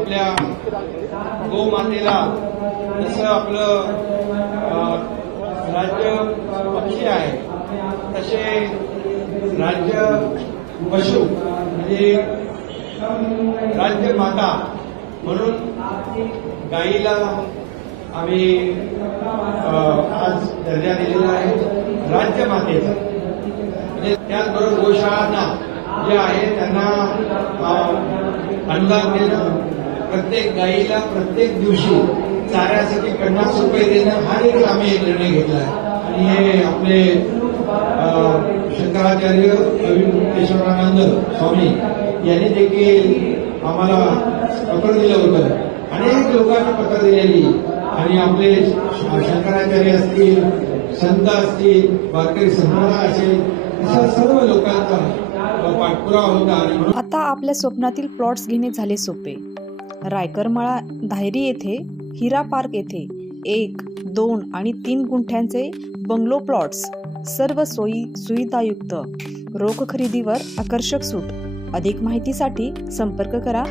आपल्या गोमातेला जसं आपलं राज्य पक्षी आहे. तसे राज्य पशु म्हणजे राज्य माता म्हणून गाईला आम्ही आज दर्जा दिलेला आहे. राज्य मातेचा. म्हणजे त्याचबरोबर गोशाळांना जे आहे त्यांना अनुदान देणं प्रत्येक गाईला प्रत्येक दिवशी चाऱ्यासाठी पन्नास रुपये देणं हा एक आम्ही एक निर्णय घेतला आहे आणि हे आपले शंकराचार्य केशवरानंद स्वामी यांनी देखील आम्हाला पत्र दिलं होतं. अनेक लोकांना पत्र दिलेली. आणि आपले शंकराचार्य असतील संत असतील वारकरी संप्रदाय असेल अशा सर्व लोकांचा पाठपुरावा होता आता आपल्या स्वप्नातील प्लॉट्स घेणे झाले सोपे. रायकरमाळा धायरी येथे हिरा पार्क येथे एक दोन आणि तीन गुंठ्यांचे बंगलो प्लॉट्स सर्व सोयी सुविधायुक्त. रोख खरेदीवर आकर्षक सूट. अधिक माहितीसाठी संपर्क करा.